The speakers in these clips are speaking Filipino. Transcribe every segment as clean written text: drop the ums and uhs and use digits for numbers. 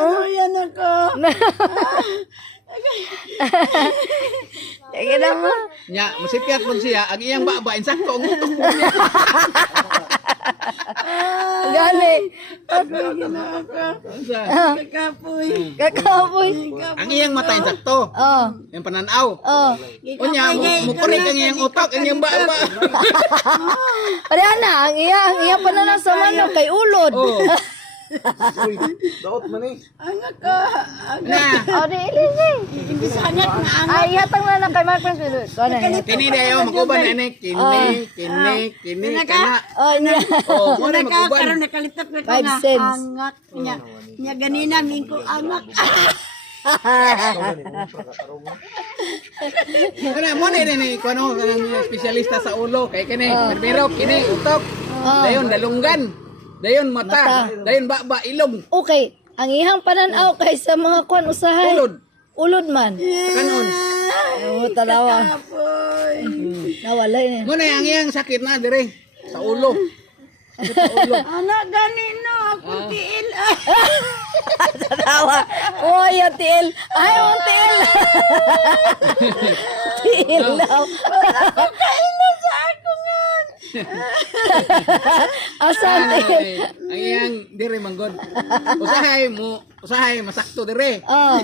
Oh, yan ako. Sige na mo. Nya, masipyat mo siya, ang iyang baba, insakto, ang utok mo niya. Gani. Unsa? Kakapoy. Kakapoy. Ang iyang mata, insakto. Oh. Yung pananaw. Oh. Unya, mukurik ang iyang utok, ang iyang baba. Pareha na, ang iya pa na sa manok kay ulod. Oh. Angak ka. Na, Oh, di ilisi. Hindi sangat na angak. Ay, hatang na lang kay Mark Prince. Kuha na. kini dayo, makuban na ini. Kini, kana. Oh, niya. Oh, mo na Karon makuban. nakalitok na ko 5 na cents. angak niya. Niya ganina mingko angak. Kana, mo na ini, kuno, kanang espesyalista sa ulo. Kay kini, primero, kini, utok. Dayon, dalunggan. Dayon, mata. Dayon, baba, ilong. Okay, ang ihang pananaw kay sa mga kwan usahay. Ulod. Ulod man. Kanon. Oh, talawa. Kapoy. Nawalay niya. Mo na ang iyang sakit na, dire. Sa ulo. Sa ulo. Anak ganino ako tiil. Talawa. Oh, yung tiil. Ay, yung tiil. Tiil daw. Kailan sa ako ngan. Asan tiil? Ang iyang dire manggod. Usahay masakto dire. Oh.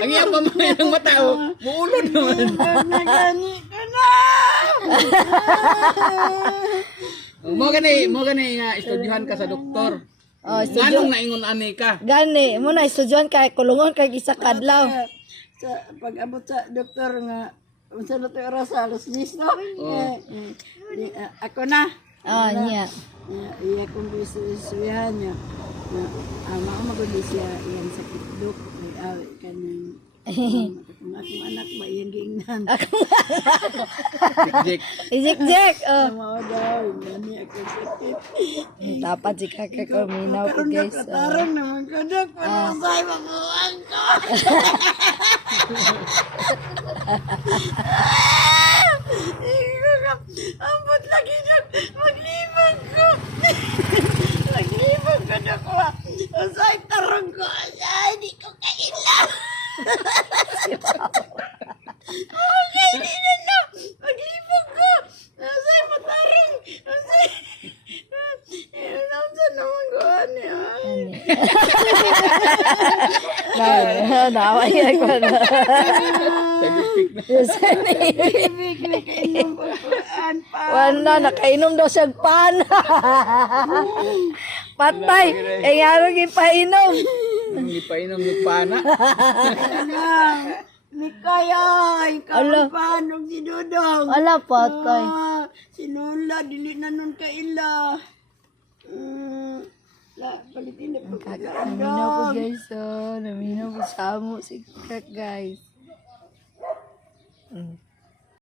Ang iyang pamay ng mata oh, muulod naman. Nagani ka na. Mo gani nga estudyuhan ka sa doktor. Oh, Nganong naingon ani ka? Gani, mo na estudyon kay kulungon kay isa kadlaw. Sa pag-abot sa doktor nga unsa na to oras sa alas 10 no? Ako na. Oh, niya. Iya kong bisuyan niya. Ama ko maguli siya iyang sakit dok. Ay kanang kung akong anak ba iyang giingnan. Jek. Ijik-jik. Oh. Mao daw, nani ako sakit. Dapat si kakak ko minaw ko Karon guys. nakatarong naman ko dok. Pero say mabuang ko. Ambot lagi dok. Maglibang ko. Maglibang ko dok. Say tarong ko. Ay, di ko kailan. Okay, di na no. Maglibang ko. Say matarong. Say. Nasa naman ko niya. Nawa yan ko na. Bigla kainom ko kuan pa. Wala, nakainom daw siya pan. Patay. Eh, nga rin ipainom. Ang ipainom ng pana. Ni kaya, ikaw Ala. pa, nung si Dudong. Wala, patay. Si Lola, dili na nun kaila. Palitin na po Naminaw ko guys, oh. Naminaw ko sa amo si kak guys.